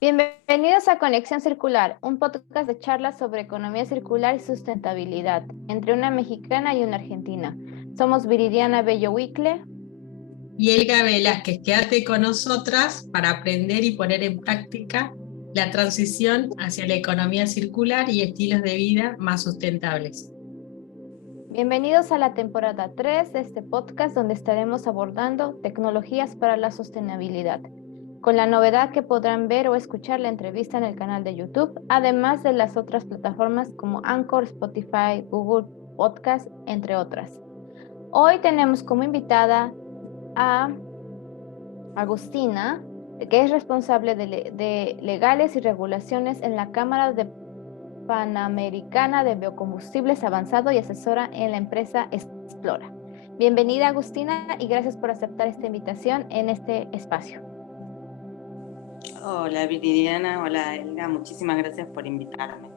Bienvenidos a Conexión Circular, un podcast de charlas sobre economía circular y sustentabilidad entre una mexicana y una argentina. Somos Viridiana Bello Wicle y Elga Velázquez. Quédate con nosotras para aprender y poner en práctica la transición hacia la economía circular y estilos de vida más sustentables. Bienvenidos a la temporada 3 de este podcast donde estaremos abordando tecnologías para la sostenibilidad, con la novedad que podrán ver o escuchar la entrevista en el canal de YouTube, además de las otras plataformas como Anchor, Spotify, Google Podcast, entre otras. Hoy tenemos como invitada a Agustina, que es responsable de legales y regulaciones en la Cámara Panamericana de Biocombustibles Avanzado y asesora en la empresa Explora. Bienvenida, Agustina, y gracias por aceptar esta invitación en este espacio. Hola Viridiana, hola Elga, muchísimas gracias por invitarme.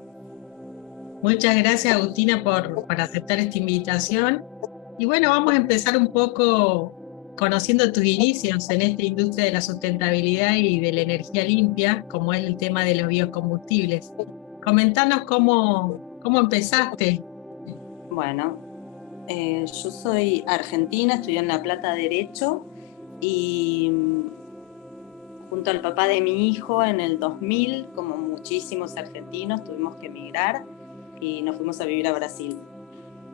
Muchas gracias, Agustina, por aceptar esta invitación. Y bueno, vamos a empezar un poco conociendo tus inicios en esta industria de la sustentabilidad y de la energía limpia, como es el tema de los biocombustibles. Comentanos cómo empezaste. Bueno, yo soy argentina, estudié en La Plata Derecho y junto al papá de mi hijo en el 2000, como muchísimos argentinos, tuvimos que emigrar y nos fuimos a vivir a Brasil.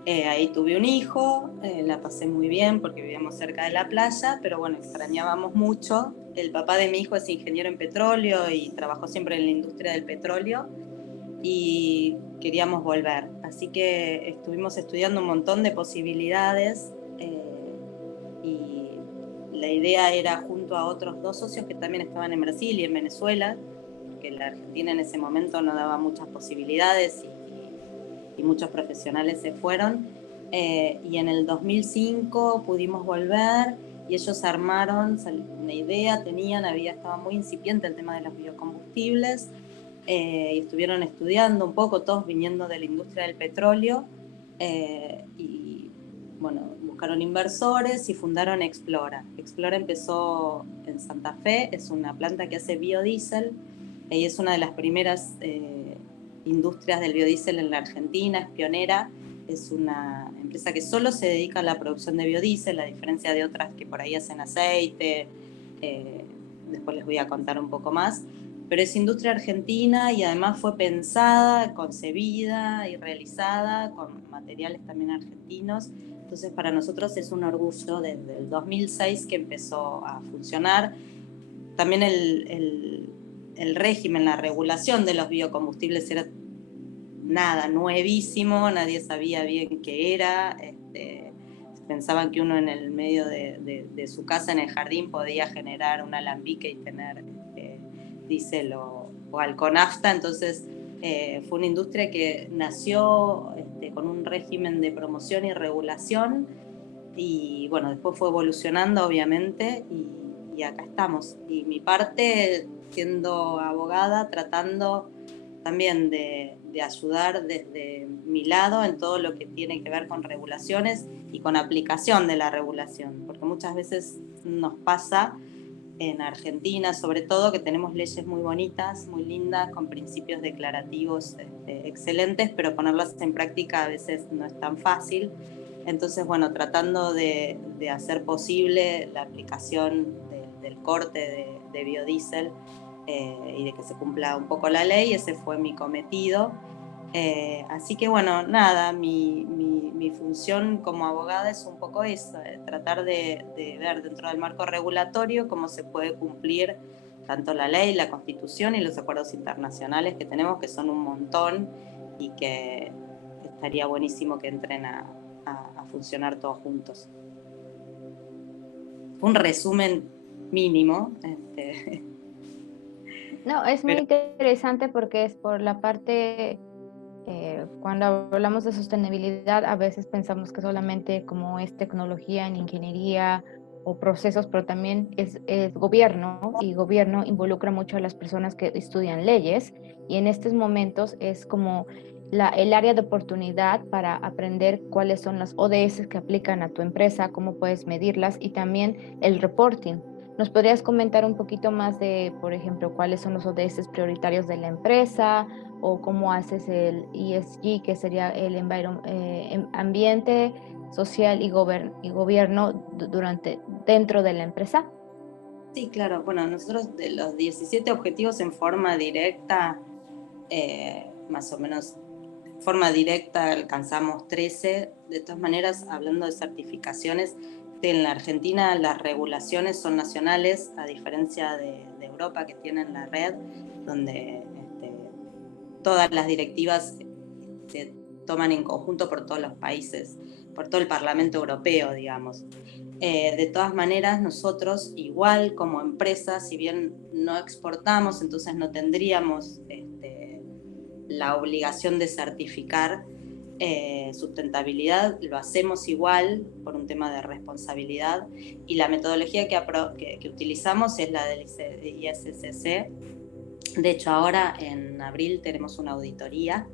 Ahí tuve un hijo, la pasé muy bien porque vivíamos cerca de la playa, pero bueno, extrañábamos mucho. El papá de mi hijo es ingeniero en petróleo y trabajó siempre en la industria del petróleo y queríamos volver. Así que estuvimos estudiando un montón de posibilidades y la idea era, junto a otros dos socios que también estaban en Brasil y en Venezuela, porque la Argentina en ese momento no daba muchas posibilidades y muchos profesionales se fueron, y en el 2005 pudimos volver y ellos armaron una idea, estaba muy incipiente el tema de los biocombustibles, y estuvieron estudiando un poco, todos viniendo de la industria del petróleo, y bueno, buscaron inversores y fundaron Explora. Explora empezó en Santa Fe, es una planta que hace biodiesel y es una de las primeras industrias del biodiesel en la Argentina, es pionera, es una empresa que solo se dedica a la producción de biodiesel, a diferencia de otras que por ahí hacen aceite, después les voy a contar un poco más, pero es industria argentina y además fue pensada, concebida y realizada con materiales también argentinos. Entonces para nosotros es un orgullo desde el 2006 que empezó a funcionar. También el régimen, la regulación de los biocombustibles era nuevísimo, nadie sabía bien qué era. Pensaban que uno en el medio de su casa, en el jardín, podía generar un alambique y tener diésel o alconafta. Entonces fue una industria que nació con un régimen de promoción y regulación y bueno, después fue evolucionando obviamente y acá estamos. Y mi parte, siendo abogada, tratando también de ayudar desde mi lado en todo lo que tiene que ver con regulaciones y con aplicación de la regulación, porque muchas veces nos pasa en Argentina, sobre todo, que tenemos leyes muy bonitas, muy lindas, con principios declarativos excelentes, pero ponerlas en práctica a veces no es tan fácil. Entonces, bueno, tratando de hacer posible la aplicación del corte de biodiesel y de que se cumpla un poco la ley, ese fue mi cometido. Así que bueno, nada, mi función como abogada es un poco eso, tratar de ver dentro del marco regulatorio cómo se puede cumplir tanto la ley, la Constitución y los acuerdos internacionales que tenemos, que son un montón y que estaría buenísimo que entren a funcionar todos juntos. Un resumen mínimo. No, es muy interesante porque es por la parte, cuando hablamos de sostenibilidad, a veces pensamos que solamente como es tecnología en ingeniería o procesos, pero también es gobierno, y gobierno involucra mucho a las personas que estudian leyes, y en estos momentos es como el área de oportunidad para aprender cuáles son las ODS que aplican a tu empresa, cómo puedes medirlas y también el reporting. ¿Nos podrías comentar un poquito más de, por ejemplo, cuáles son los ODS prioritarios de la empresa o cómo haces el ESG, que sería el ambiente, social y gobierno dentro de la empresa? Sí, claro. Bueno, nosotros de los 17 objetivos en forma directa, más o menos, en forma directa alcanzamos 13. De todas maneras, hablando de certificaciones, en la Argentina las regulaciones son nacionales, a diferencia de Europa, que tienen la red, donde todas las directivas se toman en conjunto por todos los países, por todo el Parlamento Europeo, digamos. De todas maneras, nosotros, igual como empresa, si bien no exportamos, entonces no tendríamos la obligación de certificar sustentabilidad, lo hacemos igual por un tema de responsabilidad, y la metodología que utilizamos es la del ISCC. De hecho, ahora en abril tenemos una auditoría.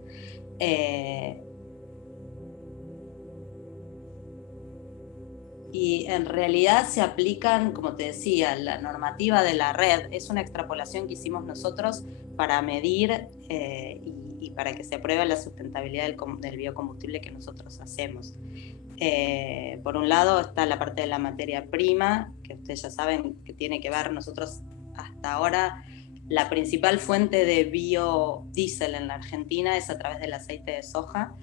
Y en realidad se aplican, como te decía, la normativa de la red. Es una extrapolación que hicimos nosotros para medir y para que se apruebe la sustentabilidad del biocombustible que nosotros hacemos. Por un lado está la parte de la materia prima, que ustedes ya saben que tiene que ver. Nosotros hasta ahora la principal fuente de biodiesel en la Argentina es a través del aceite de soja.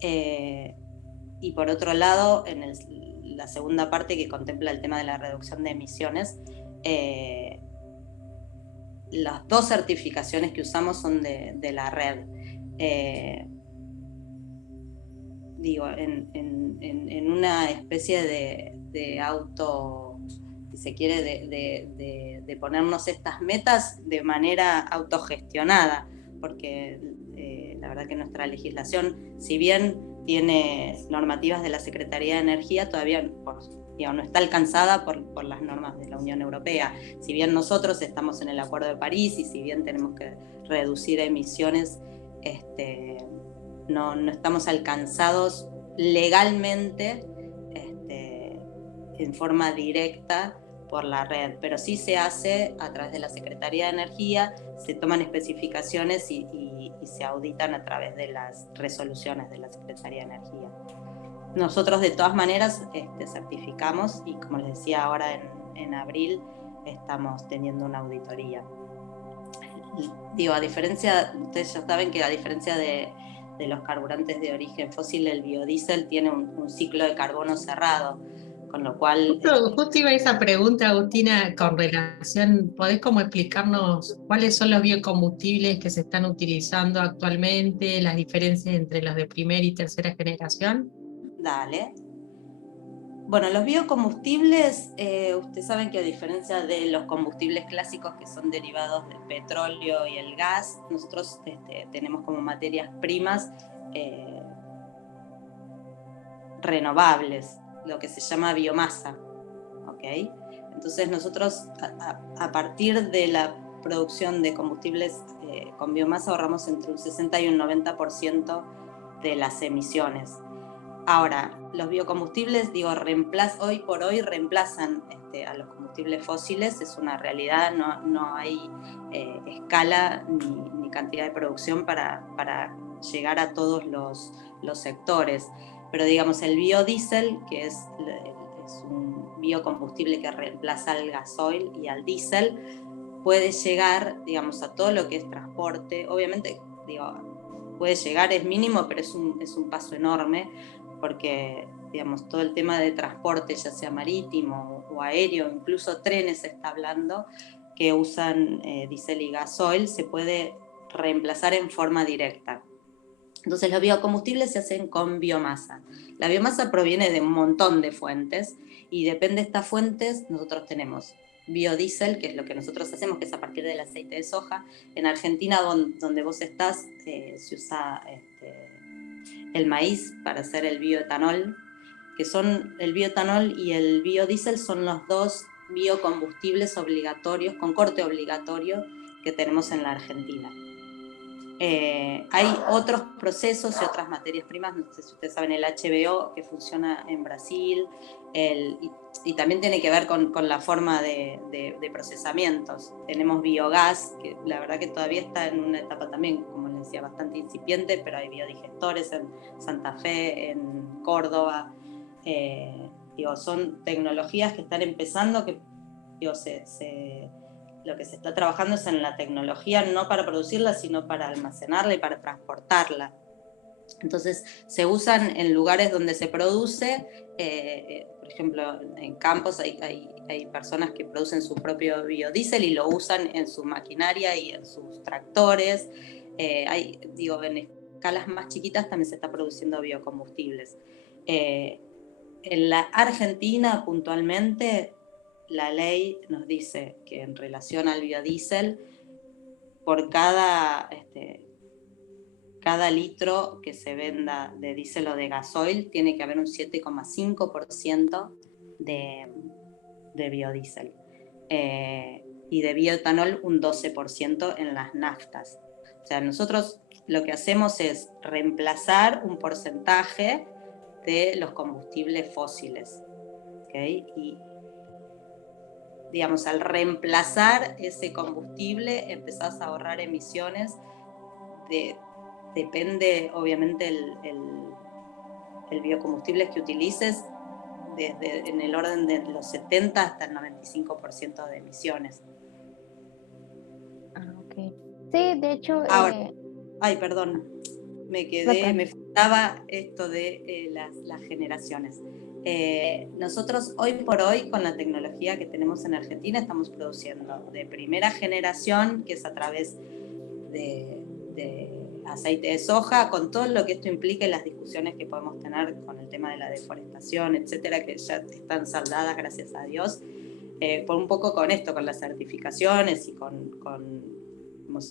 Y por otro lado, en la segunda parte, que contempla el tema de la reducción de emisiones, las dos certificaciones que usamos son de la red. Digo, en una especie de auto, si se quiere, de ponernos estas metas de manera autogestionada, porque la verdad que nuestra legislación, si bien tiene normativas de la Secretaría de Energía, todavía no está alcanzada por las normas de la Unión Europea. Si bien nosotros estamos en el Acuerdo de París y si bien tenemos que reducir emisiones, no estamos alcanzados legalmente en forma directa por la red, pero sí se hace a través de la Secretaría de Energía, se toman especificaciones y se auditan a través de las resoluciones de la Secretaría de Energía. Nosotros de todas maneras certificamos, y como les decía, ahora en abril estamos teniendo una auditoría. Digo, a diferencia, ustedes ya saben que a diferencia de los carburantes de origen fósil, el biodiesel tiene un ciclo de carbono cerrado, con lo cual... Justo iba a esa pregunta, Agustina, con relación, ¿podés como explicarnos cuáles son los biocombustibles que se están utilizando actualmente, las diferencias entre los de primera y tercera generación? Dale. Bueno, los biocombustibles, ustedes saben que a diferencia de los combustibles clásicos que son derivados del petróleo y el gas, nosotros tenemos como materias primas renovables, lo que se llama biomasa, ¿ok? Entonces nosotros a partir de la producción de combustibles con biomasa ahorramos entre un 60 y un 90% de las emisiones. Ahora, los biocombustibles, digo, hoy por hoy reemplazan a los combustibles fósiles, es una realidad, no hay escala ni cantidad de producción para llegar a todos los sectores. Pero digamos, el biodiesel, que es un biocombustible que reemplaza al gasoil y al diésel, puede llegar, digamos, a todo lo que es transporte. Obviamente, digo, puede llegar, es mínimo, pero es un paso enorme, porque digamos, todo el tema de transporte, ya sea marítimo o aéreo, incluso trenes se está hablando, que usan diésel y gasoil, se puede reemplazar en forma directa. Entonces los biocombustibles se hacen con biomasa. La biomasa proviene de un montón de fuentes y depende de estas fuentes. Nosotros tenemos biodiesel, que es lo que nosotros hacemos, que es a partir del aceite de soja. En Argentina, donde vos estás, se usa el maíz para hacer el bioetanol, que son el bioetanol y el biodiesel son los dos biocombustibles obligatorios, con corte obligatorio, que tenemos en la Argentina. Hay otros procesos y otras materias primas, no sé si ustedes saben, el HBO que funciona en Brasil, y también tiene que ver con la forma de procesamientos. Tenemos biogás, que la verdad que todavía está en una etapa también, como les decía, bastante incipiente, pero hay biodigestores en Santa Fe, en Córdoba. Son tecnologías que están empezando, que lo que se está trabajando es en la tecnología, no para producirla, sino para almacenarla y para transportarla. Entonces se usan en lugares donde se produce, por ejemplo, en campos hay personas que producen su propio biodiesel y lo usan en su maquinaria y en sus tractores. En escalas más chiquitas también se está produciendo biocombustibles. En la Argentina, puntualmente, la ley nos dice que en relación al biodiesel, por cada litro que se venda de diésel o de gasoil, tiene que haber un 7,5% de biodiesel. Y de bioetanol un 12% en las naftas. O sea, nosotros lo que hacemos es reemplazar un porcentaje de los combustibles fósiles. ¿Okay? Y digamos, al reemplazar ese combustible empezás a ahorrar emisiones. Depende, obviamente, el biocombustible que utilices, en el orden de los 70 hasta el 95% de emisiones. Ok. Sí, de hecho... Ahora, perdón, me faltaba esto de las generaciones. Nosotros hoy por hoy, con la tecnología que tenemos en Argentina, estamos produciendo de primera generación, que es a través de aceite de soja, con todo lo que esto implica y las discusiones que podemos tener con el tema de la deforestación, etcétera, que ya están saldadas, gracias a Dios, por un poco con esto, con las certificaciones y con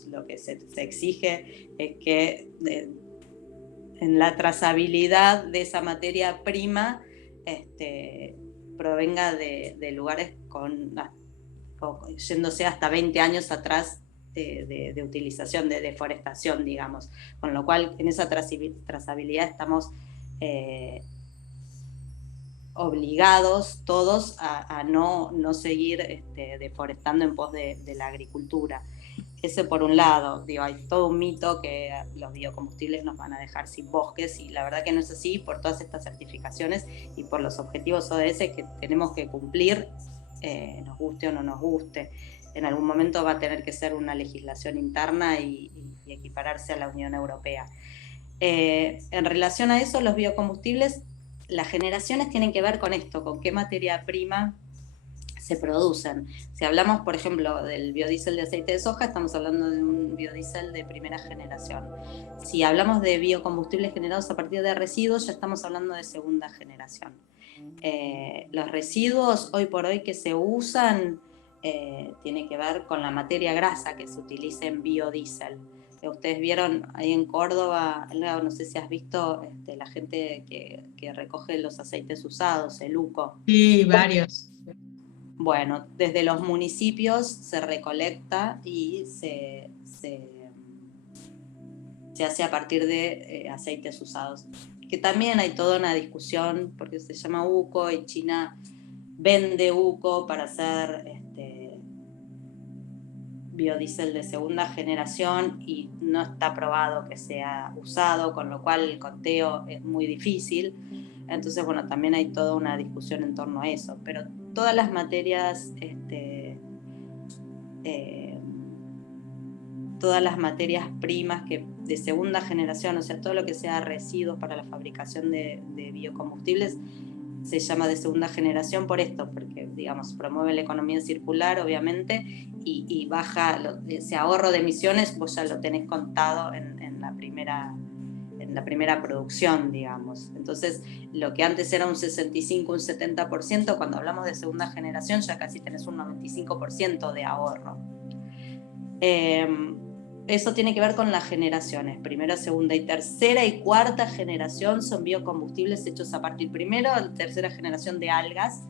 lo que se exige es que en la trazabilidad de esa materia prima provenga de lugares yéndose hasta 20 años atrás de utilización, de deforestación, digamos. Con lo cual, en esa trazabilidad estamos obligados todos a no seguir deforestando en pos de la agricultura. Ese por un lado, hay todo un mito que los biocombustibles nos van a dejar sin bosques, y la verdad que no es así, por todas estas certificaciones y por los objetivos ODS que tenemos que cumplir, nos guste o no nos guste. En algún momento va a tener que ser una legislación interna y equipararse a la Unión Europea. En relación a eso, los biocombustibles, las generaciones tienen que ver con esto, con qué materia prima se producen. Si hablamos, por ejemplo, del biodiesel de aceite de soja, estamos hablando de un biodiesel de primera generación. Si hablamos de biocombustibles generados a partir de residuos, ya estamos hablando de segunda generación. Los residuos hoy por hoy que se usan tiene que ver con la materia grasa que se utiliza en biodiesel. Ustedes vieron ahí en Córdoba, no sé si has visto la gente que recoge los aceites usados, el UCO. Sí, varios. Bueno, desde los municipios se recolecta y se hace a partir de aceites usados. Que también hay toda una discusión, porque se llama UCO y China vende UCO para hacer biodiesel de segunda generación y no está probado que sea usado, con lo cual el conteo es muy difícil. Entonces, bueno, también hay toda una discusión en torno a eso, pero todas las materias todas las materias primas que de segunda generación, o sea, todo lo que sea residuos para la fabricación de biocombustibles, se llama de segunda generación por esto, porque, digamos, promueve la economía circular, obviamente, y baja ese ahorro de emisiones, vos ya lo tenés contado en la primera producción, digamos. Entonces, lo que antes era un 65, un 70%, cuando hablamos de segunda generación ya casi tenés un 95% de ahorro. Eso tiene que ver con las generaciones. Primera, segunda y tercera y cuarta generación son biocombustibles hechos a partir, primero, tercera generación de algas,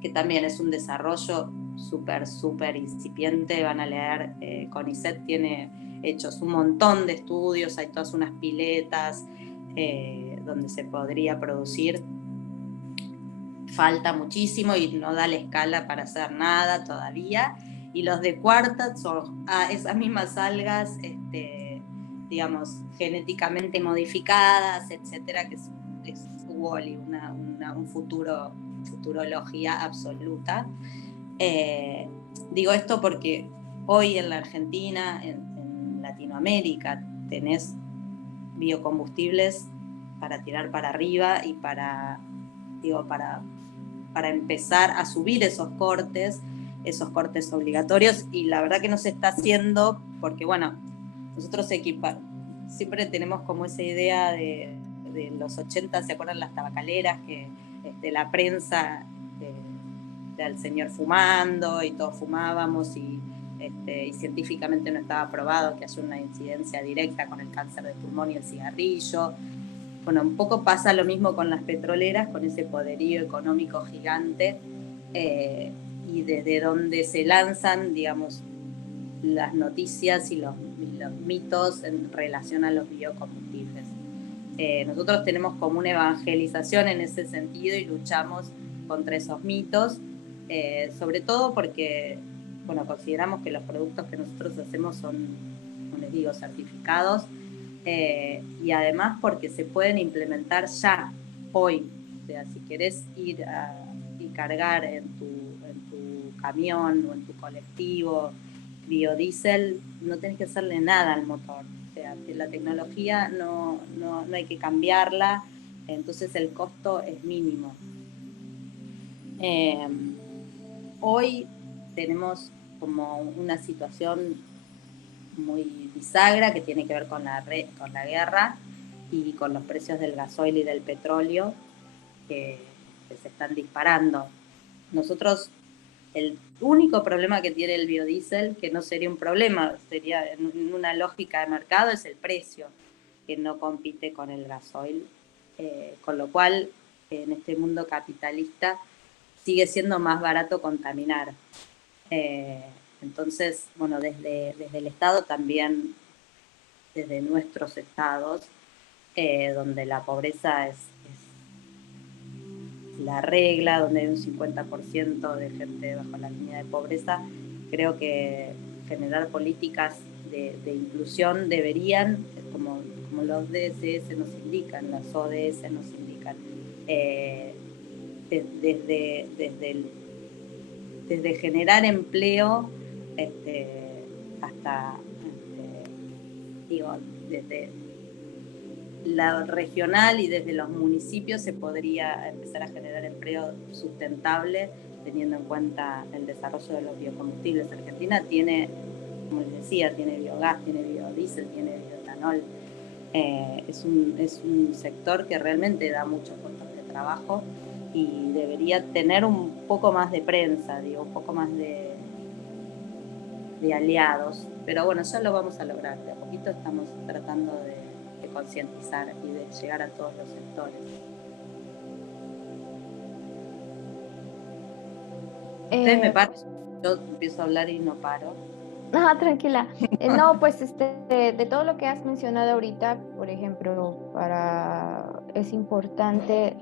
que también es un desarrollo súper incipiente. Van a leer, CONICET tiene hechos un montón de estudios, hay todas unas piletas donde se podría producir. Falta muchísimo y no da la escala para hacer nada todavía. Y los de cuarta son esas mismas algas, digamos, genéticamente modificadas, etcétera, que es WALL-E, un futurología absoluta. Digo esto porque hoy en la Argentina, en Latinoamérica, tenés biocombustibles para tirar para arriba y para empezar a subir esos cortes obligatorios, y la verdad que no se está haciendo porque, bueno, nosotros siempre tenemos como esa idea de los 80, ¿se acuerdan las tabacaleras? Que la prensa del señor fumando y todos fumábamos y científicamente no estaba probado que haya una incidencia directa con el cáncer de pulmón y el cigarrillo. Bueno, un poco pasa lo mismo con las petroleras, con ese poderío económico gigante y desde donde se lanzan, digamos, las noticias y los mitos en relación a los biocombustibles. Nosotros tenemos como una evangelización en ese sentido y luchamos contra esos mitos, sobre todo porque, bueno, consideramos que los productos que nosotros hacemos son, como les digo, certificados, y además porque se pueden implementar ya, hoy. O sea, si querés ir y cargar en tu camión o en tu colectivo biodiesel, no tenés que hacerle nada al motor. O sea, la tecnología no hay que cambiarla, entonces el costo es mínimo. Hoy tenemos como una situación muy bisagra que tiene que ver con la guerra y con los precios del gasoil y del petróleo que se están disparando. Nosotros, el único problema que tiene el biodiesel, que no sería un problema, sería en una lógica de mercado, es el precio, que no compite con el gasoil, con lo cual en este mundo capitalista sigue siendo más barato contaminar. Entonces, bueno, desde el Estado también, desde nuestros estados, donde la pobreza es la regla, donde hay un 50% de gente bajo la línea de pobreza, creo que generar políticas de inclusión deberían, como los DSS nos indican, las ODS nos indican, desde generar empleo hasta, desde la regional y desde los municipios se podría empezar a generar empleo sustentable teniendo en cuenta el desarrollo de los biocombustibles. Argentina tiene, como les decía, tiene biogás, tiene biodiesel, tiene bioetanol. Es un sector que realmente da muchos puestos de trabajo y debería tener un poco más de prensa, un poco más de aliados. Pero bueno, ya lo vamos a lograr. De a poquito estamos tratando de concientizar y de llegar a todos los sectores. Ustedes me paran, yo empiezo a hablar y no paro. No, tranquila. No, pues de todo lo que has mencionado ahorita, por ejemplo, es importante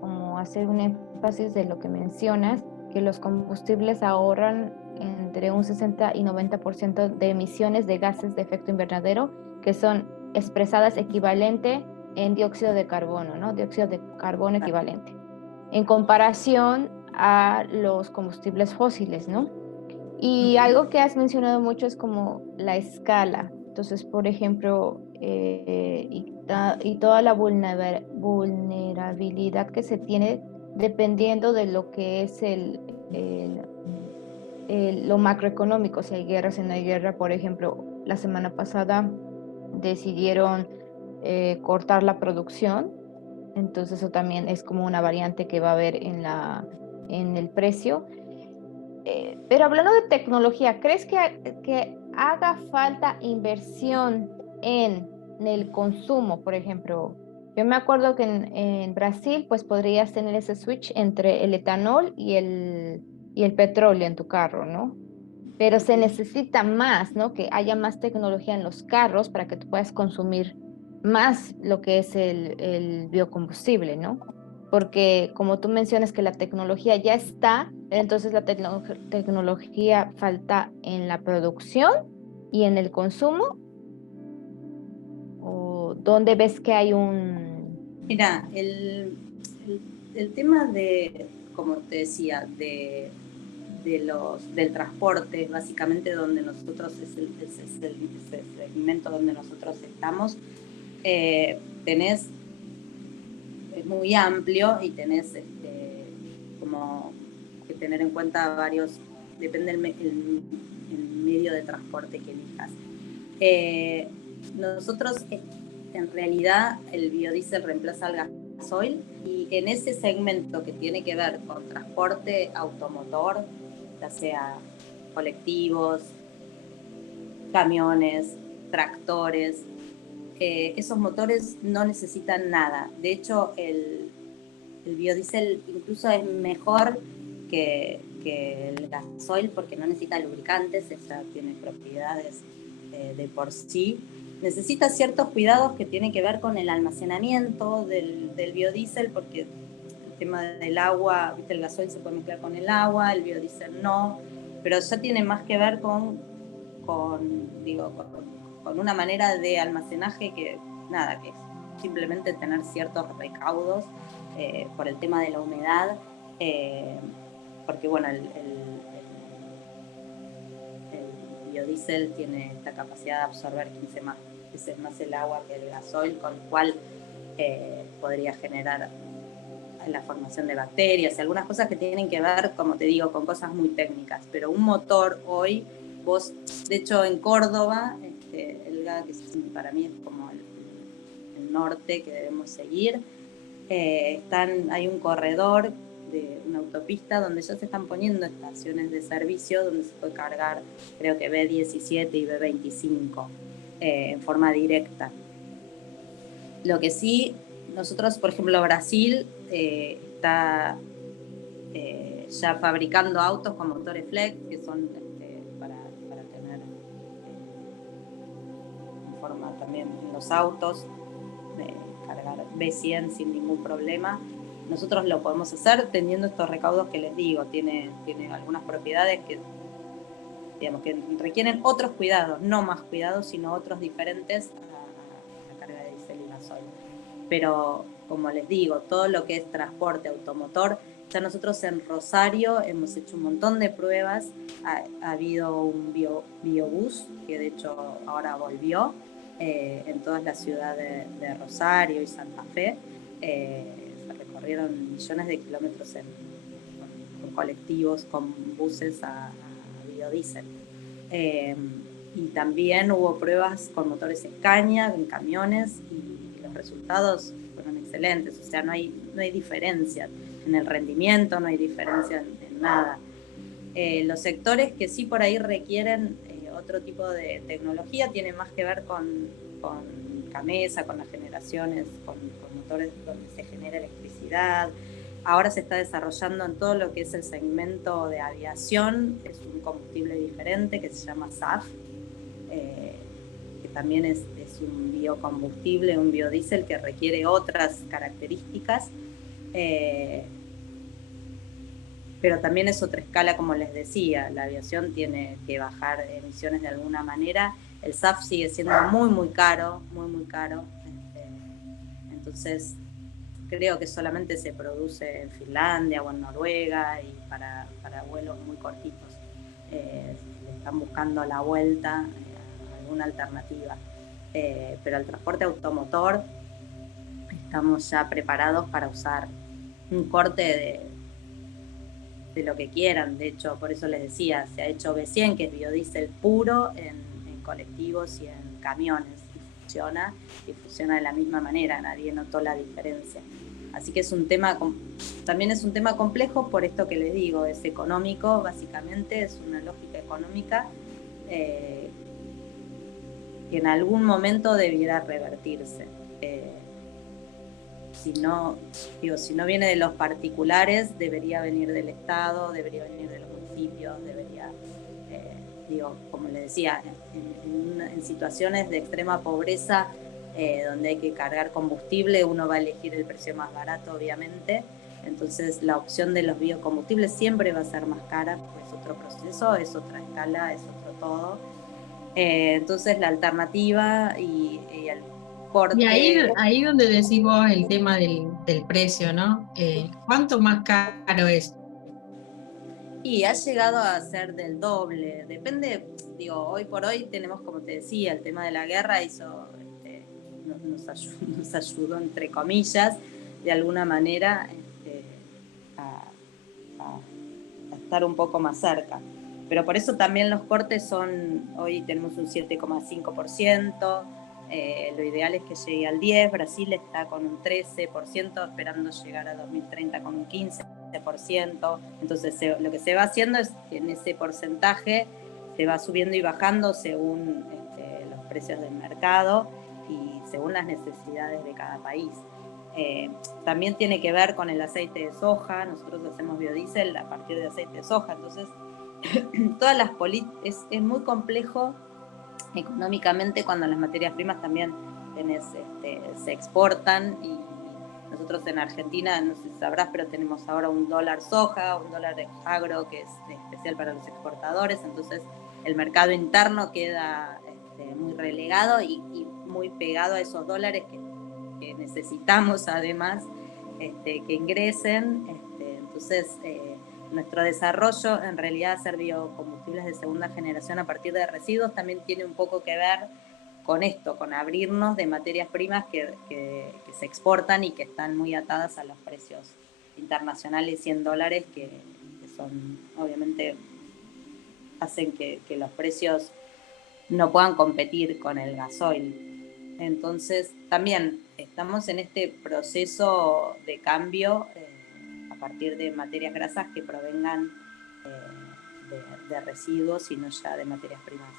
como hacer un énfasis de lo que mencionas, que los combustibles ahorran entre un 60 y 90% de emisiones de gases de efecto invernadero, que son expresadas equivalente en dióxido de carbono, ¿no? Dióxido de carbono equivalente, en comparación a los combustibles fósiles, ¿no? Y algo que has mencionado mucho es como la escala. Entonces, por ejemplo, y toda la vulnerabilidad que se tiene dependiendo de lo que es lo macroeconómico, si hay guerra, si no hay guerra. Por ejemplo, la semana pasada decidieron cortar la producción, entonces eso también es como una variante que va a haber en el precio. Pero hablando de tecnología, ¿crees que haga falta inversión en el consumo? Por ejemplo, yo me acuerdo que en Brasil pues podrías tener ese switch entre el etanol y y el petróleo en tu carro, ¿no? Pero se necesita más, ¿no? Que haya más tecnología en los carros para que tú puedas consumir más lo que es el biocombustible, ¿no? Porque como tú mencionas que la tecnología ya está, entonces la tecnología falta en la producción y en el consumo. ¿O dónde ves que hay un...? Mira, el tema de, como te decía, del transporte, básicamente donde nosotros es el segmento donde nosotros estamos, es muy amplio y tenés como que tener en cuenta varios, depende el medio de transporte que elijas. Nosotros, en realidad, el biodiesel reemplaza al gasoil, y en ese segmento que tiene que ver con transporte automotor, ya sea colectivos, camiones, tractores, esos motores no necesitan nada. De hecho, el biodiesel incluso es mejor que el gasoil porque no necesita lubricantes, ya tiene propiedades de por sí. Necesita ciertos cuidados que tienen que ver con el almacenamiento del biodiesel, porque el tema del agua, ¿viste? El gasoil se puede mezclar con el agua, el biodiesel no, pero ya tiene más que ver con una manera de almacenaje que es simplemente tener ciertos recaudos por el tema de la humedad, porque bueno, el biodiesel tiene esta capacidad de absorber 15 veces más el agua que el gasoil, con lo cual podría generar la formación de bacterias y algunas cosas que tienen que ver, como te digo, con cosas muy técnicas. Pero un motor hoy, vos, de hecho en Córdoba, Elga, que para mí es como el norte que debemos seguir, hay un corredor de una autopista donde ya se están poniendo estaciones de servicio donde se puede cargar, creo que B17 y B25 en forma directa. Lo que sí, nosotros, por ejemplo, Brasil está ya fabricando autos con motores flex, que son para tener en forma también en los autos, cargar B100 sin ningún problema. Nosotros lo podemos hacer teniendo estos recaudos que les digo. Tiene algunas propiedades que requieren otros cuidados, no más cuidados, sino otros diferentes a la carga de diésel y gasoil. Pero, como les digo, todo lo que es transporte automotor, ya nosotros en Rosario hemos hecho un montón de pruebas. Ha habido un biobús, que de hecho ahora volvió, en todas las ciudades de Rosario y Santa Fe. Se recorrieron millones de kilómetros con colectivos, con buses a biodiesel. Y también hubo pruebas con motores Scania, en camiones, y los resultados fueron excelentes. O sea, no hay diferencia en el rendimiento, no hay diferencia en nada. Los sectores que sí por ahí requieren otro tipo de tecnología tienen más que ver con Camesa, con las generaciones, con motores donde se genera electricidad. Ahora se está desarrollando en todo lo que es el segmento de aviación, es un combustible diferente que se llama SAF, que también es un biocombustible, un biodiesel que requiere otras características, pero también es otra escala, como les decía. La aviación tiene que bajar emisiones de alguna manera. El SAF sigue siendo muy, muy caro, muy, muy caro. Entonces, creo que solamente se produce en Finlandia o en Noruega y para vuelos muy cortitos. Están buscando la vuelta, alguna alternativa. Pero el transporte automotor estamos ya preparados para usar un corte de lo que quieran. De hecho, por eso les decía, se ha hecho B100, que es biodiesel puro, en colectivos y en camiones, y funciona de la misma manera, nadie notó la diferencia. Así que también es un tema complejo, por esto que les digo, es económico, básicamente es una lógica económica que en algún momento debiera revertirse. si no viene de los particulares, debería venir del Estado, debería venir de los municipios, debería, como le decía, en situaciones de extrema pobreza, donde hay que cargar combustible, uno va a elegir el precio más barato, obviamente. Entonces la opción de los biocombustibles siempre va a ser más cara, porque es otro proceso, es otra escala, es otro todo. Entonces la alternativa y el corte... Y ahí donde decís vos el tema del precio, ¿no? ¿Cuánto más caro es? Y ha llegado a ser del doble. Depende, hoy por hoy tenemos, como te decía, el tema de la guerra nos ayudó, entre comillas, de alguna manera a estar un poco más cerca. Pero por eso también los cortes hoy tenemos un 7,5%, lo ideal es que llegue al 10%, Brasil está con un 13%, esperando llegar a 2030 con un 15%, entonces lo que se va haciendo es que en ese porcentaje se va subiendo y bajando según los precios del mercado y según las necesidades de cada país. También tiene que ver con el aceite de soja. Nosotros hacemos biodiesel a partir de aceite de soja, entonces todas las es muy complejo económicamente cuando las materias primas también se exportan, y nosotros en Argentina, no sé si sabrás, pero tenemos ahora un dólar soja, un dólar agro que es especial para los exportadores, entonces el mercado interno queda muy relegado y muy pegado a esos dólares que necesitamos además que ingresen. Entonces nuestro desarrollo en realidad hacer biocombustibles de segunda generación a partir de residuos también tiene un poco que ver con esto, con abrirnos de materias primas que se exportan y que están muy atadas a los precios internacionales y en dólares que son, obviamente, hacen que los precios no puedan competir con el gasoil. Entonces también estamos en este proceso de cambio a partir de materias grasas que provengan de residuos y no ya de materias primas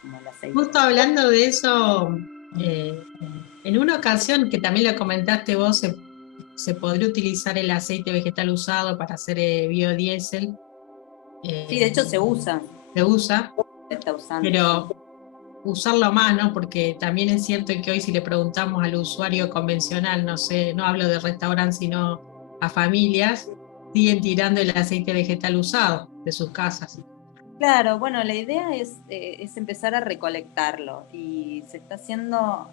como el aceite. Justo hablando de eso, en una ocasión que también lo comentaste vos, se podría utilizar el aceite vegetal usado para hacer biodiesel. Sí, de hecho se usa. Se usa, Se está usando. pero usarlo más, ¿no? Porque también es cierto que hoy si le preguntamos al usuario convencional, no sé, no hablo de restaurante, sino a familias, siguen tirando el aceite vegetal usado de sus casas. Claro, bueno, la idea es empezar a recolectarlo y se está haciendo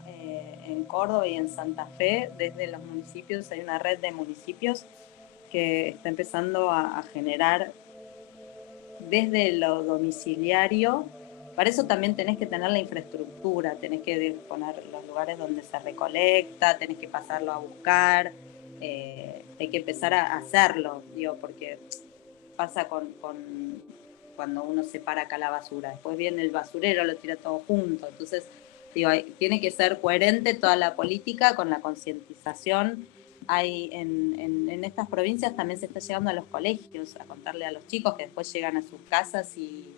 en Córdoba y en Santa Fe, desde los municipios, hay una red de municipios que está empezando a generar desde lo domiciliario. Para eso también tenés que tener la infraestructura, tenés que poner los lugares donde se recolecta, tenés que pasarlo a buscar, hay que empezar a hacerlo, porque pasa con cuando uno separa acá la basura, después viene el basurero, lo tira todo junto, entonces tiene que ser coherente toda la política con la concientización. Hay en estas provincias también se está llegando a los colegios a contarle a los chicos, que después llegan a sus casas y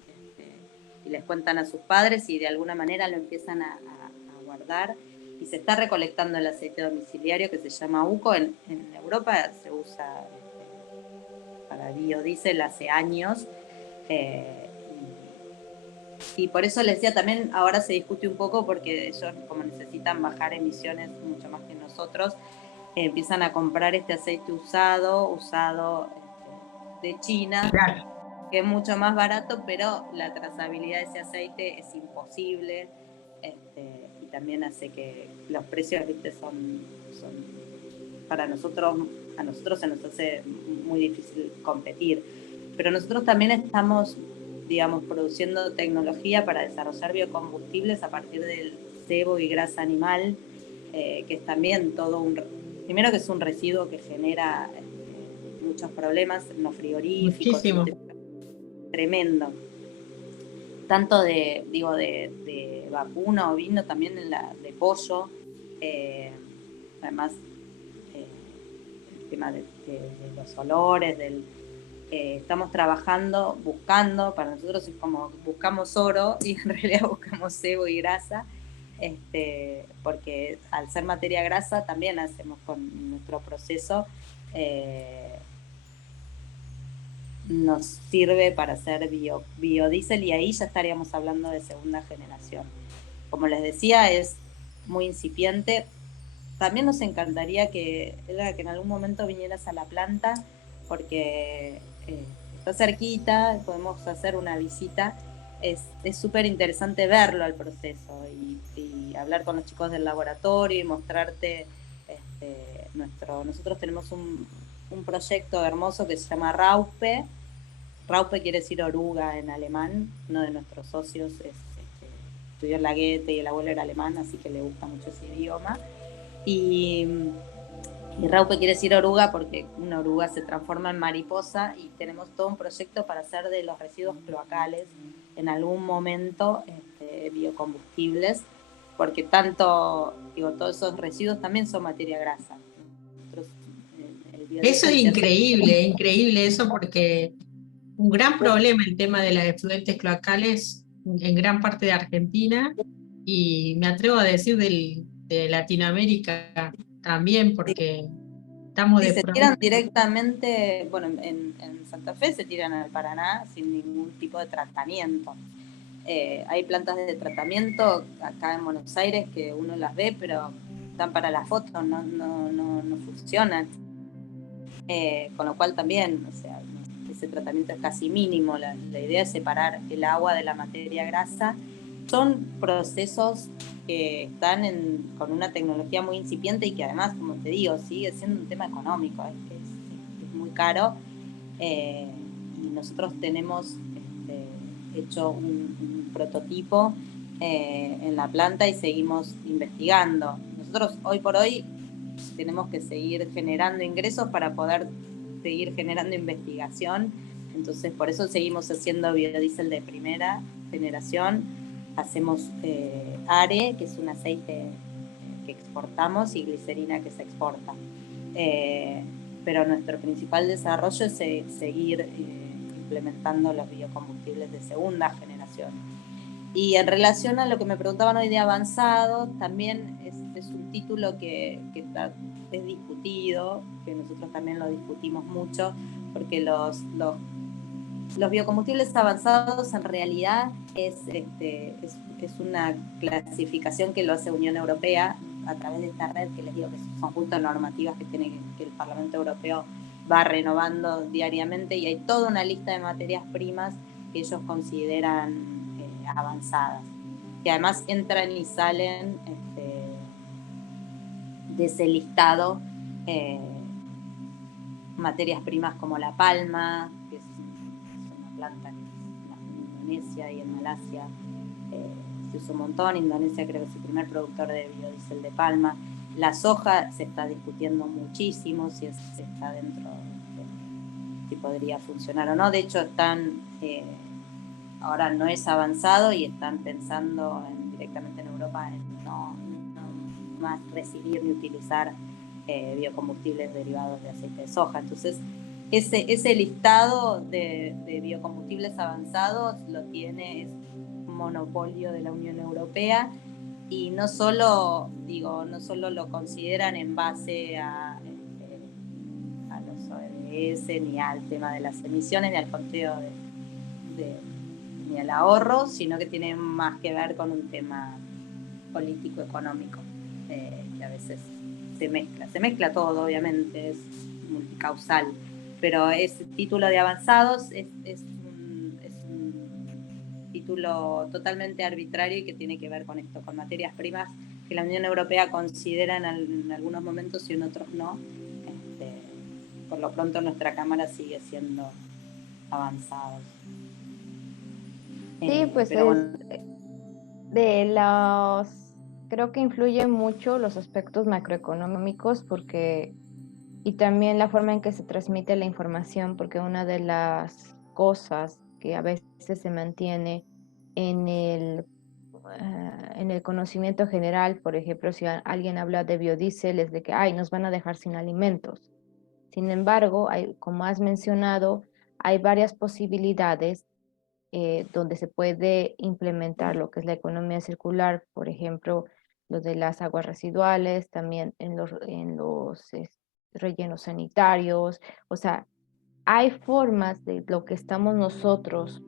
les cuentan a sus padres y de alguna manera lo empiezan a guardar, y se está recolectando el aceite domiciliario que se llama UCO. En Europa se usa para biodiesel hace años, y por eso les decía también, ahora se discute un poco porque ellos, como necesitan bajar emisiones mucho más que nosotros, empiezan a comprar este aceite usado de China, claro, que es mucho más barato, pero la trazabilidad de ese aceite es imposible, y también hace que los precios, son para nosotros, a nosotros se nos hace muy difícil competir. Pero nosotros también estamos, produciendo tecnología para desarrollar biocombustibles a partir del sebo y grasa animal, que es también primero que es un residuo que genera muchos problemas en los frigoríficos. Muchísimo. Tremendo. Tanto de vacuno, ovino, también de pollo. Además, el tema de los olores, estamos trabajando, buscando, para nosotros es como buscamos oro y en realidad buscamos sebo y grasa, porque al ser materia grasa también hacemos con nuestro proceso, nos sirve para hacer biodiesel, y ahí ya estaríamos hablando de segunda generación. Como les decía, es muy incipiente. También nos encantaría que en algún momento vinieras a la planta, porque está cerquita, podemos hacer una visita. Es súper interesante verlo al proceso y hablar con los chicos del laboratorio y mostrarte nosotros tenemos un proyecto hermoso que se llama Raupe. Raupe quiere decir oruga en alemán. Uno de nuestros socios estudió en la Goethe y el abuelo era alemán, así que le gusta mucho ese idioma. Y Raupe quiere decir oruga porque una oruga se transforma en mariposa, y tenemos todo un proyecto para hacer de los residuos cloacales en algún momento biocombustibles, porque todos esos residuos también son materia grasa. Nosotros, Eso es increíble eso, porque un gran problema el tema de las efluentes cloacales en gran parte de Argentina, y me atrevo a decir de Latinoamérica también, porque estamos Sí, de se pronto. tiran directamente, bueno, en Santa Fe se tiran al Paraná sin ningún tipo de tratamiento. Hay plantas de tratamiento acá en Buenos Aires que uno las ve, pero están para la foto, no funcionan. Con lo cual también, o sea, ese tratamiento es casi mínimo. La idea es separar el agua de la materia grasa. Son procesos que están con una tecnología muy incipiente, y que además, como te digo, sigue siendo un tema económico, es muy caro. Y nosotros tenemos hecho un prototipo en la planta y seguimos investigando. Nosotros hoy por hoy tenemos que seguir generando ingresos para poder seguir generando investigación. Entonces, por eso seguimos haciendo biodiesel de primera generación. Hacemos ARE, que es un aceite que exportamos, y glicerina, que se exporta. Pero nuestro principal desarrollo es seguir implementando los biocombustibles de segunda generación. Y en relación a lo que me preguntaban hoy de avanzado, también es un título que es discutido, que nosotros también lo discutimos mucho, porque los biocombustibles avanzados en realidad es una clasificación que lo hace Unión Europea a través de esta red que les digo que es un conjunto de normativas que el Parlamento Europeo va renovando diariamente, y hay toda una lista de materias primas que ellos consideran avanzadas, que además entran y salen de ese listado materias primas como la palma, que es una planta que en Indonesia y en Malasia se usa un montón. Indonesia creo que es el primer productor de biodiesel de palma. La soja se está discutiendo muchísimo si está dentro, si podría funcionar o no. De hecho, ahora no es avanzado y están pensando directamente en Europa en no más recibir ni utilizar biocombustibles derivados de aceite de soja. Entonces, ese listado de biocombustibles avanzados lo tiene, es un monopolio de la Unión Europea, y no solo lo consideran en base a los ODS, ni al tema de las emisiones, ni al conteo ni al ahorro, sino que tiene más que ver con un tema político-económico, que a veces se mezcla todo, obviamente, es multicausal, pero ese título de avanzados es un título totalmente arbitrario, y que tiene que ver con esto, con materias primas que la Unión Europea considera en algunos momentos y en otros no. Por lo pronto nuestra Cámara sigue siendo avanzados. Sí, pues bueno. creo que influyen mucho los aspectos macroeconómicos y también la forma en que se transmite la información, porque una de las cosas que a veces se mantiene en el conocimiento general, por ejemplo, si alguien habla de biodiesel, es de que, ay, nos van a dejar sin alimentos. Sin embargo, como has mencionado, hay varias posibilidades donde se puede implementar lo que es la economía circular, por ejemplo, lo de las aguas residuales, también en los rellenos sanitarios. O sea, hay formas de lo que estamos nosotros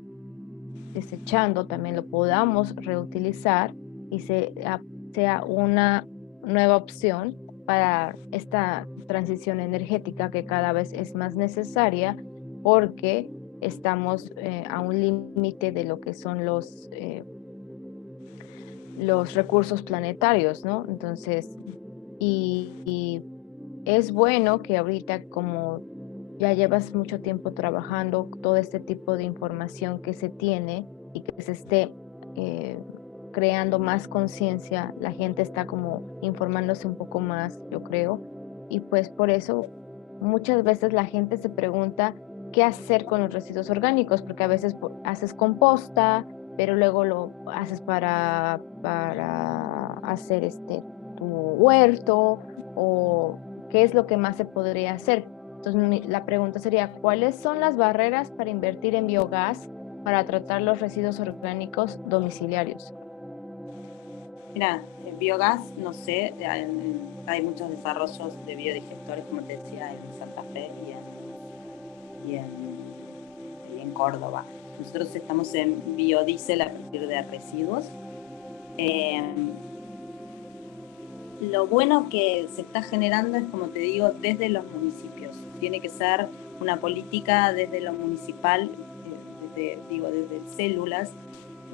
desechando, también lo podamos reutilizar y sea una nueva opción para esta transición energética que cada vez es más necesaria porque estamos a un límite de lo que son los recursos planetarios, ¿no? Entonces, y es bueno que ahorita como ya llevas mucho tiempo trabajando todo este tipo de información que se tiene y que se esté eh, creando más conciencia, la gente está como informándose un poco más, yo creo, y pues por eso muchas veces la gente se pregunta qué hacer con los residuos orgánicos, porque a veces haces composta, pero luego lo haces para hacer tu huerto, o qué es lo que más se podría hacer. Entonces, la pregunta sería, ¿cuáles son las barreras para invertir en biogás para tratar los residuos orgánicos domiciliarios? Mira, biogás, no sé, hay muchos desarrollos de biodigestores, como te decía, en Santa Fe y en Córdoba. Nosotros estamos en biodiesel a partir de residuos. Lo bueno que se está generando es, como te digo, desde los municipios. Tiene que ser una política desde lo municipal, desde células,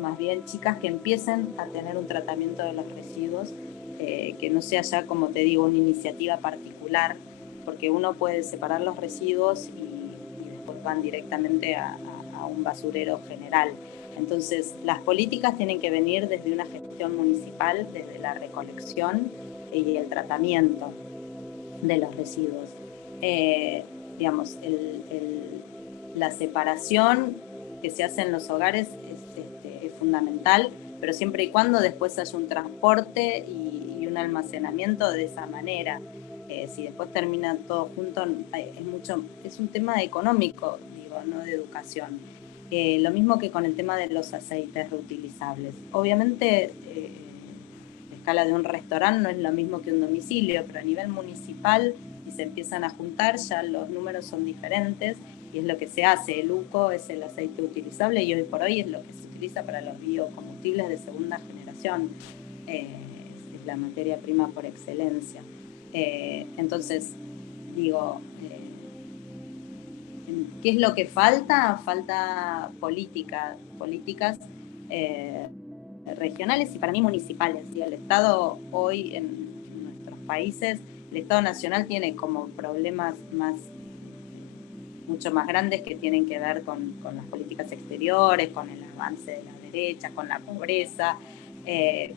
más bien chicas que empiecen a tener un tratamiento de los residuos, que no sea ya, como te digo, una iniciativa particular, porque uno puede separar los residuos y después van directamente a un basurero general. Entonces, las políticas tienen que venir desde una gestión municipal, desde la recolección y el tratamiento de los residuos. Digamos, la separación que se hace en los hogares es fundamental, pero siempre y cuando después haya un transporte y un almacenamiento de esa manera. Si después termina todo junto, es un tema económico, digo, no de educación. Lo mismo que con el tema de los aceites reutilizables. Obviamente, la escala de un restaurante no es lo mismo que un domicilio, pero a nivel municipal, si se empiezan a juntar, ya los números son diferentes y es lo que se hace. El UCO es el aceite utilizable y hoy por hoy es lo que se utiliza para los biocombustibles de segunda generación. Es la materia prima por excelencia. Entonces, digo, ¿qué es lo que falta? Falta políticas regionales y para mí municipales. Y el Estado hoy en nuestros países, el Estado nacional tiene como problemas mucho más grandes que tienen que ver con las políticas exteriores, con el avance de la derecha, con la pobreza,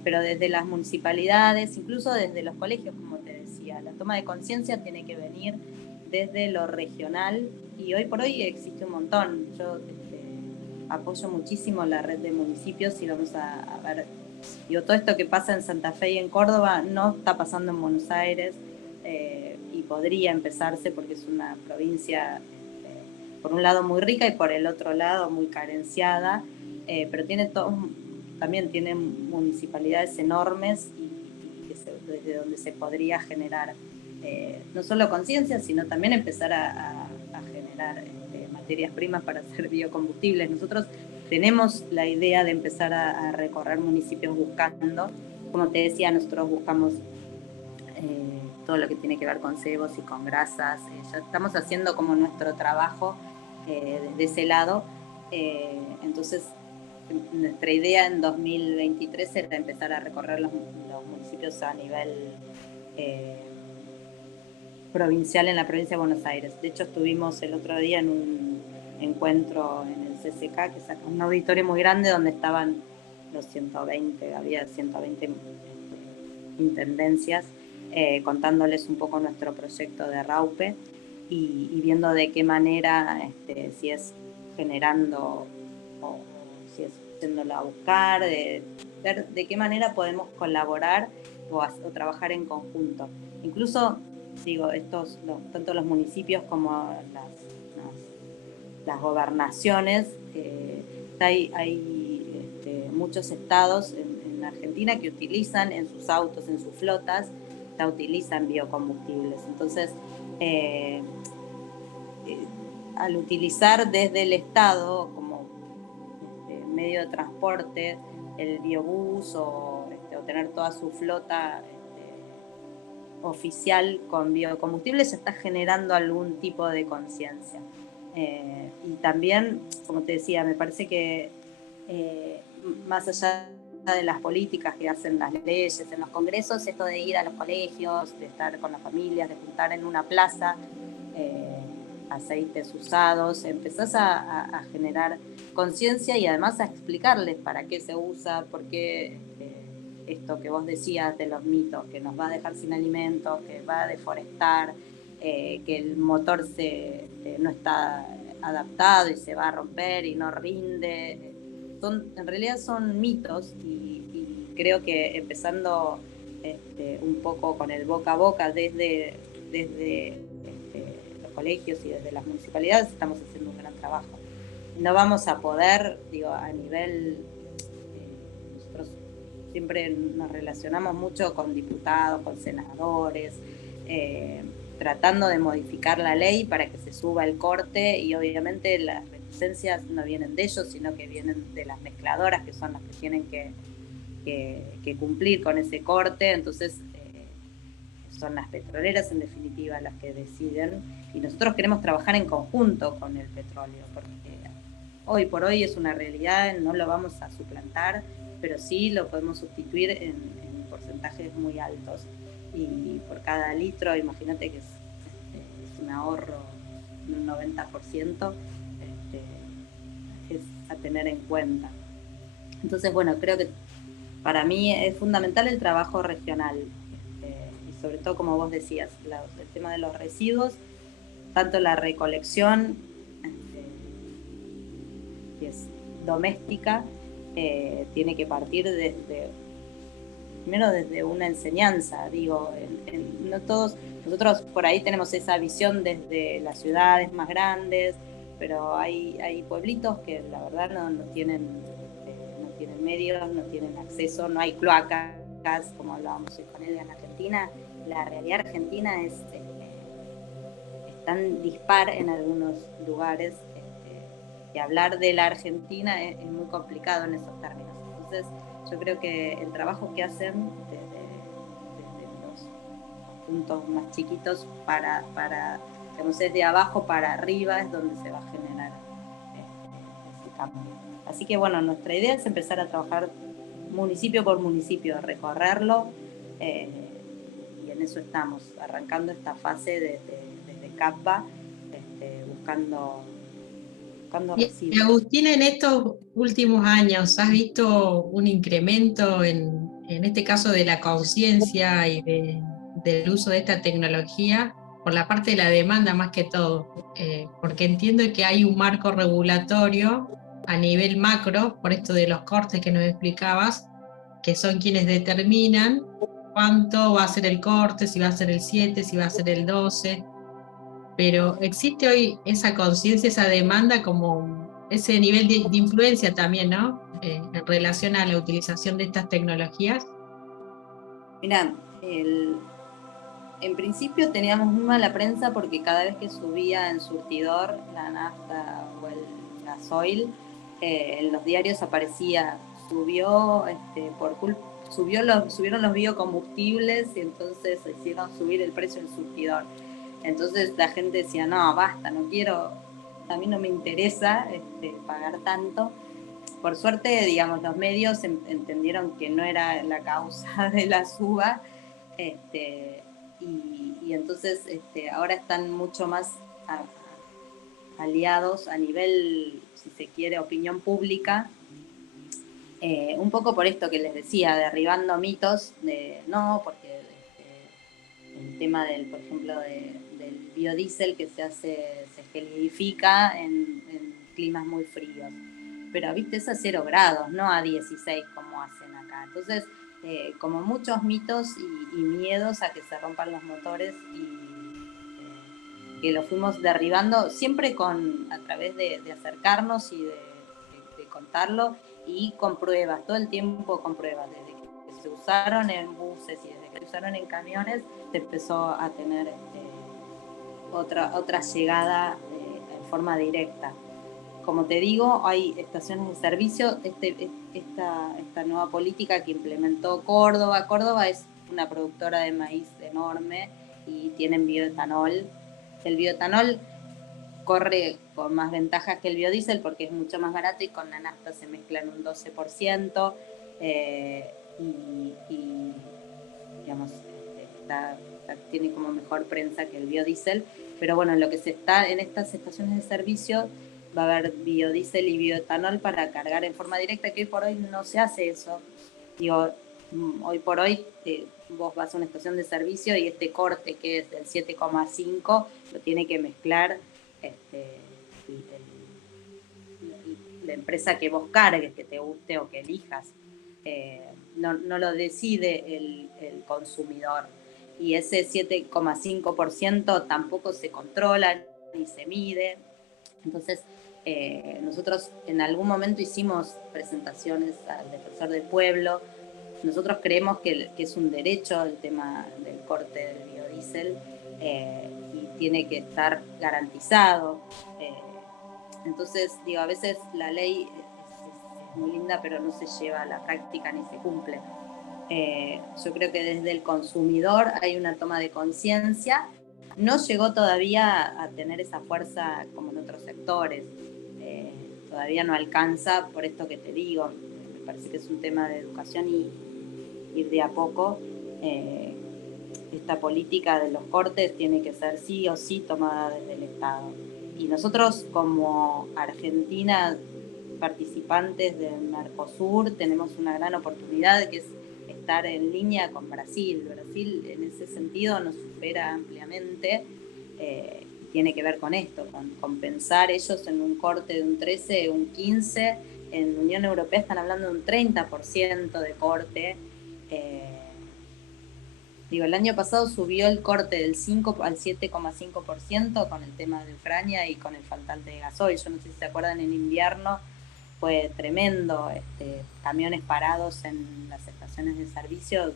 pero desde las municipalidades, incluso desde los colegios, como te decía, la toma de conciencia tiene que venir desde lo regional y hoy por hoy existe un montón. Yo apoyo muchísimo la red de municipios y vamos a ver, digo, todo esto que pasa en Santa Fe y en Córdoba no está pasando en Buenos Aires y podría empezarse porque es una provincia por un lado muy rica y por el otro lado muy carenciada, pero también tiene municipalidades enormes y desde donde se podría generar no solo conciencia, sino también empezar a generar materias primas para hacer biocombustibles. Nosotros tenemos la idea de empezar a recorrer municipios buscando, como te decía, nosotros buscamos todo lo que tiene que ver con cebos y con grasas. Ya estamos haciendo como nuestro trabajo desde ese lado. Entonces, nuestra idea en 2023 era empezar a recorrer los municipios a nivel provincial en la provincia de Buenos Aires. De hecho, estuvimos el otro día en un encuentro en el CCK, que es un auditorio muy grande donde estaban había 120 intendencias, contándoles un poco nuestro proyecto de Raupe y viendo de qué manera, si es generando o si es yéndolo a buscar, ver de qué manera podemos colaborar o trabajar en conjunto. Incluso, digo, tanto los municipios como las gobernaciones, hay muchos estados en en Argentina que utilizan en sus autos, en sus flotas, ya utilizan biocombustibles. Entonces, al utilizar desde el Estado como medio de transporte el biobús o tener toda su flota oficial con biocombustibles, se está generando algún tipo de conciencia. Y también, como te decía, me parece que más allá de las políticas que hacen las leyes en los congresos, esto de ir a los colegios, de estar con las familias, de juntar en una plaza aceites usados, empezás a generar conciencia y además a explicarles para qué se usa, por qué esto que vos decías de los mitos, que nos va a dejar sin alimentos, que va a deforestar, que el motor no está adaptado y se va a romper y no rinde. En realidad son mitos y creo que empezando un poco con el boca a boca desde los colegios y desde las municipalidades estamos haciendo un gran trabajo. No vamos a poder, a nivel... nosotros siempre nos relacionamos mucho con diputados, con senadores, tratando de modificar la ley para que se suba el corte, y obviamente las reticencias no vienen de ellos, sino que vienen de las mezcladoras, que son las que tienen que cumplir con ese corte. Entonces son las petroleras en definitiva las que deciden, y nosotros queremos trabajar en conjunto con el petróleo, porque hoy por hoy es una realidad, no lo vamos a suplantar, pero sí lo podemos sustituir en porcentajes muy altos. Y por cada litro, imagínate que es un ahorro de un 90%, es a tener en cuenta. Entonces, bueno, creo que para mí es fundamental el trabajo regional, y sobre todo, como vos decías, el tema de los residuos, tanto la recolección, que es doméstica, tiene que partir primero desde una enseñanza, no todos, nosotros por ahí tenemos esa visión desde las ciudades más grandes, pero hay pueblitos que la verdad no tienen medios, no tienen acceso, no hay cloacas, como hablábamos hoy con él en Argentina. La realidad argentina es tan dispar en algunos lugares, y hablar de la Argentina es muy complicado en esos términos. Entonces, yo creo que el trabajo que hacen desde los puntos más chiquitos digamos, desde abajo para arriba es donde se va a generar ese cambio. Así que bueno, nuestra idea es empezar a trabajar municipio por municipio, recorrerlo, y en eso estamos, arrancando esta fase desde CAPA, buscando Y Agustina, en estos últimos años, ¿has visto un incremento en este caso de la conciencia y del uso de esta tecnología por la parte de la demanda más que todo? Porque entiendo que hay un marco regulatorio a nivel macro, por esto de los cortes que nos explicabas, que son quienes determinan cuánto va a ser el corte, si va a ser el 7, si va a ser el 12. Pero existe hoy esa conciencia, esa demanda, como ese nivel de influencia también, ¿no? En relación a la utilización de estas tecnologías. Mirá, en principio teníamos muy mala prensa porque cada vez que subía en surtidor la nafta o el gasoil, en los diarios aparecía, subieron los biocombustibles y entonces hicieron subir el precio del surtidor. Entonces la gente decía, no, basta, no quiero, a mí no me interesa pagar tanto. Por suerte, digamos, los medios entendieron que no era la causa de la suba, y entonces ahora están mucho más aliados a nivel, si se quiere, opinión pública, un poco por esto que les decía, derribando mitos porque el tema por ejemplo, del biodiesel que se gelidifica en climas muy fríos. Pero, viste, es a 0 grados, no a 16 como hacen acá. Entonces, como muchos mitos y miedos a que se rompan los motores, y que lo fuimos derribando siempre a través de acercarnos y de contarlo, y con pruebas, todo el tiempo con pruebas, desde que se usaron en buses y desde que se usaron en camiones, se empezó a tener otra llegada en forma directa. Como te digo, hay estaciones de servicio. Esta nueva política que implementó Córdoba. Córdoba es una productora de maíz enorme y tienen bioetanol. El bioetanol corre con más ventajas que el biodiesel porque es mucho más barato y con la nafta se mezcla en un 12%. Y digamos, tiene como mejor prensa que el biodiesel. Pero bueno, lo que se está en estas estaciones de servicio va a haber biodiesel y bioetanol para cargar en forma directa, que hoy por hoy no se hace eso. Digo, hoy por hoy vos vas a una estación de servicio y este corte que es del 7,5 lo tiene que mezclar la empresa que vos cargues, que te guste o que elijas. No lo decide el consumidor. Y ese 7,5% tampoco se controla ni se mide. Entonces, nosotros en algún momento hicimos presentaciones al defensor del pueblo. Nosotros creemos que es un derecho el tema del corte del biodiesel y tiene que estar garantizado. Entonces, digo, a veces la ley es muy linda, pero no se lleva a la práctica ni se cumple. Yo creo que desde el consumidor hay una toma de conciencia. No llegó todavía a tener esa fuerza como en otros sectores. Todavía no alcanza, por esto que te digo. Me parece que es un tema de educación y ir de a poco. Esta política de los cortes tiene que ser sí o sí tomada desde el Estado. Y nosotros como Argentina, participantes del Mercosur, tenemos una gran oportunidad que es estar en línea con Brasil. Brasil en ese sentido nos supera ampliamente y tiene que ver con esto, con compensar ellos en un corte de un 13, un 15, en Unión Europea están hablando de un 30% de corte. El año pasado subió el corte del 5 al 7,5% con el tema de Ucrania y con el faltante de gasoil. Yo no sé si se acuerdan, en invierno fue tremendo, camiones parados en las estaciones de servicio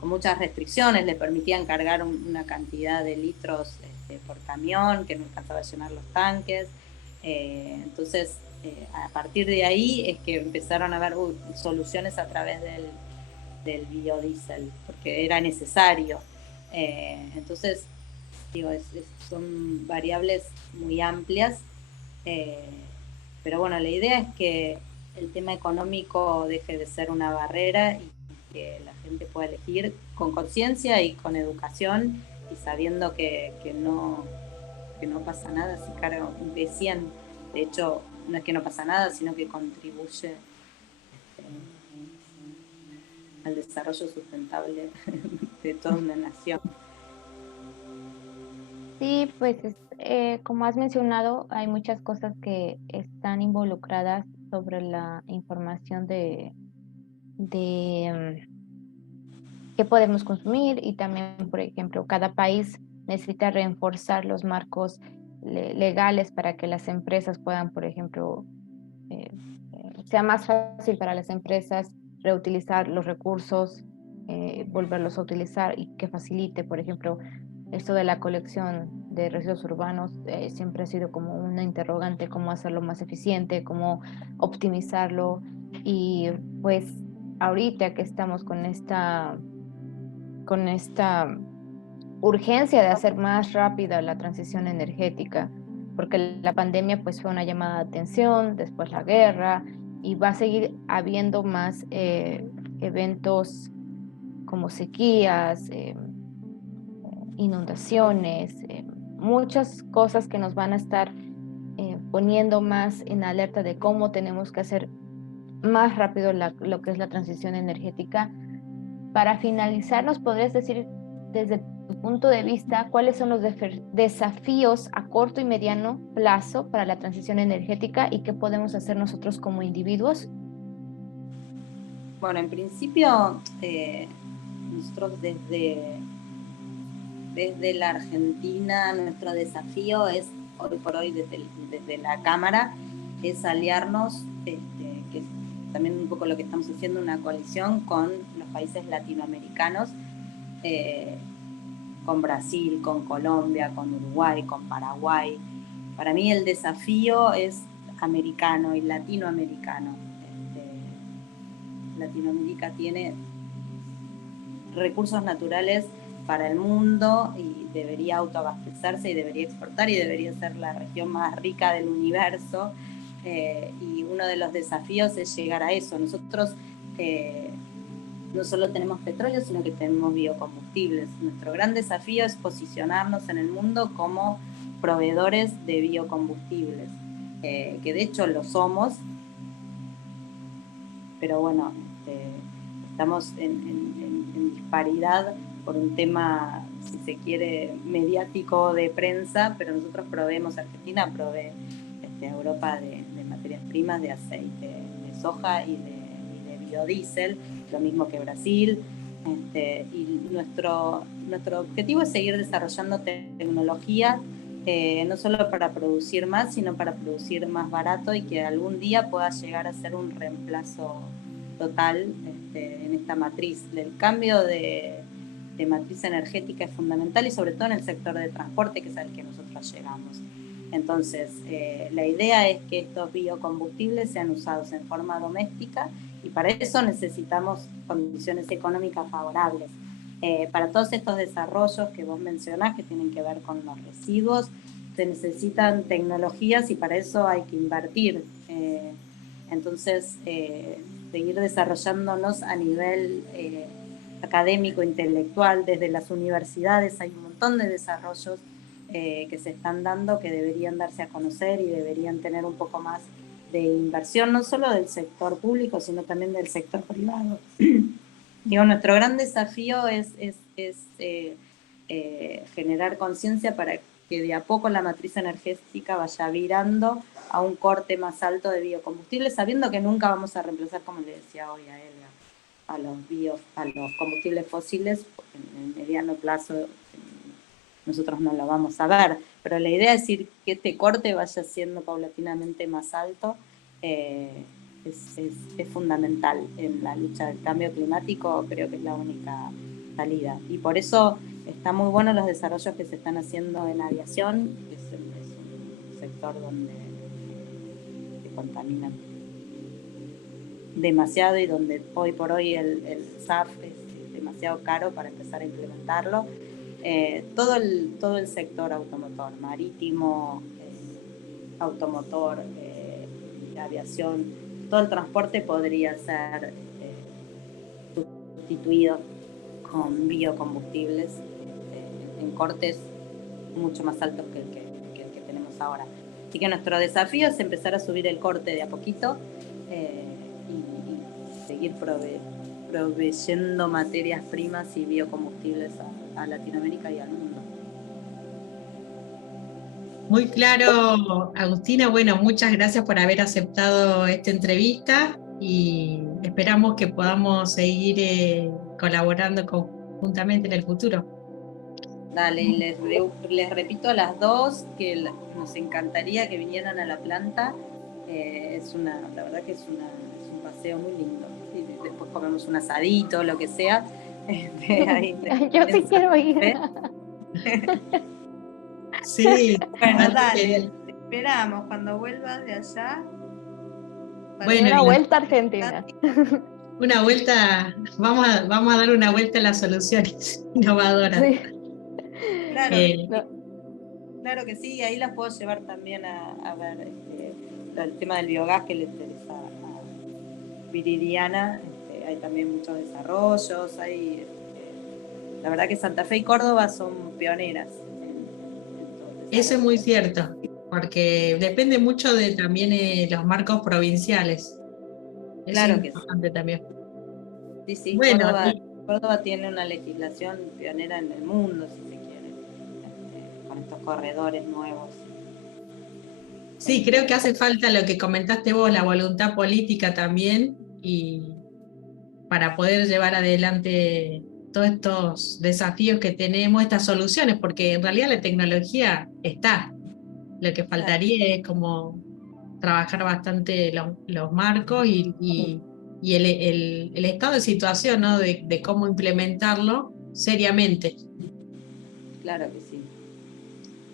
con muchas restricciones, le permitían cargar una cantidad de litros por camión que no alcanzaba a llenar los tanques. Entonces, a partir de ahí es que empezaron a haber soluciones a través del biodiesel, porque era necesario. Entonces, son variables muy amplias. Pero bueno, la idea es que el tema económico deje de ser una barrera y que la gente pueda elegir con conciencia y con educación y sabiendo que no pasa nada si carga un B100. De hecho, no es que no pasa nada, sino que contribuye al desarrollo sustentable de toda una nación. Sí, pues como has mencionado, hay muchas cosas que están involucradas sobre la información de qué podemos consumir, y también, por ejemplo, cada país necesita reforzar los marcos legales para que las empresas puedan, por ejemplo, sea más fácil para las empresas reutilizar los recursos, volverlos a utilizar, y que facilite, por ejemplo, esto de la colección de residuos urbanos. Siempre ha sido como una interrogante: cómo hacerlo más eficiente, cómo optimizarlo. Y pues ahorita que estamos con esta urgencia de hacer más rápida la transición energética, porque la pandemia pues fue una llamada de atención, después la guerra, y va a seguir habiendo más eventos como sequías, inundaciones, muchas cosas que nos van a estar poniendo más en alerta de cómo tenemos que hacer más rápido lo que es la transición energética. Para finalizar, ¿nos podrías decir, desde tu punto de vista, cuáles son los desafíos a corto y mediano plazo para la transición energética y qué podemos hacer nosotros como individuos? Bueno, en principio, nosotros desde la Argentina, nuestro desafío es, hoy por hoy, desde la Cámara, es aliarnos, que es también un poco lo que estamos haciendo, una coalición con los países latinoamericanos, con Brasil, con Colombia, con Uruguay, con Paraguay. Para mí el desafío es americano y latinoamericano. Latinoamérica tiene recursos naturales para el mundo y debería autoabastecerse y debería exportar y debería ser la región más rica del universo, y uno de los desafíos es llegar a eso. Nosotros no solo tenemos petróleo, sino que tenemos biocombustibles. Nuestro gran desafío es posicionarnos en el mundo como proveedores de biocombustibles, que de hecho lo somos, pero bueno, estamos en disparidad por un tema, si se quiere, mediático de prensa, pero nosotros proveemos, Argentina provee a Europa de materias primas, de aceite de soja y de biodiesel, lo mismo que Brasil, y nuestro objetivo es seguir desarrollando tecnología, no solo para producir más, sino para producir más barato y que algún día pueda llegar a ser un reemplazo total en esta matriz. El cambio de matriz energética es fundamental y sobre todo en el sector de transporte, que es al que nosotros llegamos. Entonces, la idea es que estos biocombustibles sean usados en forma doméstica y para eso necesitamos condiciones económicas favorables. Para todos estos desarrollos que vos mencionás, que tienen que ver con los residuos, se necesitan tecnologías y para eso hay que invertir. Entonces, seguir desarrollándonos a nivel académico, intelectual, desde las universidades hay un montón de desarrollos que se están dando, que deberían darse a conocer y deberían tener un poco más de inversión, no solo del sector público, sino también del sector privado. Digo, nuestro gran desafío es generar conciencia para que de a poco la matriz energética vaya virando a un corte más alto de biocombustibles, sabiendo que nunca vamos a reemplazar, como le decía hoy a Elga, a los combustibles fósiles. En el mediano plazo nosotros no lo vamos a ver, pero la idea es ir que este corte vaya siendo paulatinamente más alto. Es fundamental en la lucha del cambio climático, creo que es la única salida. Y por eso está muy bueno los desarrollos que se están haciendo en aviación, que es un sector donde se contamina demasiado y donde hoy por hoy el SAF es demasiado caro para empezar a implementarlo. Todo el sector automotor, marítimo, automotor, aviación, todo el transporte podría ser sustituido con biocombustibles en cortes mucho más altos que el que tenemos ahora. Así que nuestro desafío es empezar a subir el corte de a poquito y seguir proveyendo materias primas y biocombustibles a Latinoamérica y al mundo. Muy claro, Agustina. Bueno, muchas gracias por haber aceptado esta entrevista y esperamos que podamos seguir colaborando conjuntamente en el futuro. Dale, y les repito a las dos que nos encantaría que vinieran a la planta. La verdad que es un paseo muy lindo. Y después comemos un asadito, lo que sea. Yo sí quiero ir. Sí. Bueno, dale, te esperamos cuando vuelvas de allá. Bueno, una vuelta a Argentina. Una vuelta, vamos a dar una vuelta a las soluciones innovadoras. Sí. Claro que sí, ahí las puedo llevar también a ver el tema del biogás que le interesa a Viridiana. Hay también muchos desarrollos, la verdad que Santa Fe y Córdoba son pioneras. Eso es muy cierto, porque depende mucho de también los marcos provinciales. Claro es importante también. Sí, bueno, Córdoba tiene una legislación pionera en el mundo, si se quiere, con estos corredores nuevos. Sí, creo que hace falta lo que comentaste vos, la voluntad política también, y para poder llevar adelante todos estos desafíos que tenemos, estas soluciones, porque en realidad la tecnología está. Lo que faltaría es como trabajar bastante los marcos y el estado de situación, ¿no? De cómo implementarlo seriamente. Claro que sí.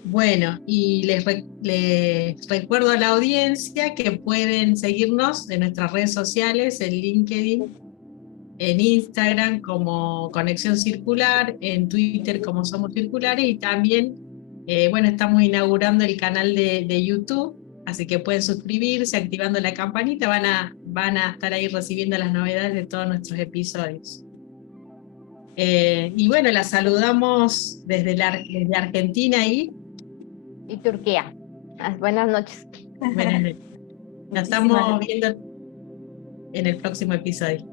Bueno, y les recuerdo a la audiencia que pueden seguirnos en nuestras redes sociales, en LinkedIn, en Instagram como Conexión Circular, en Twitter como Somos Circulares y también, bueno, estamos inaugurando el canal de YouTube, así que pueden suscribirse activando la campanita, van a estar ahí recibiendo las novedades de todos nuestros episodios. Y bueno, la saludamos desde Argentina y Turquía. Buenas noches. buenas noches. Nos estamos viendo en el próximo episodio.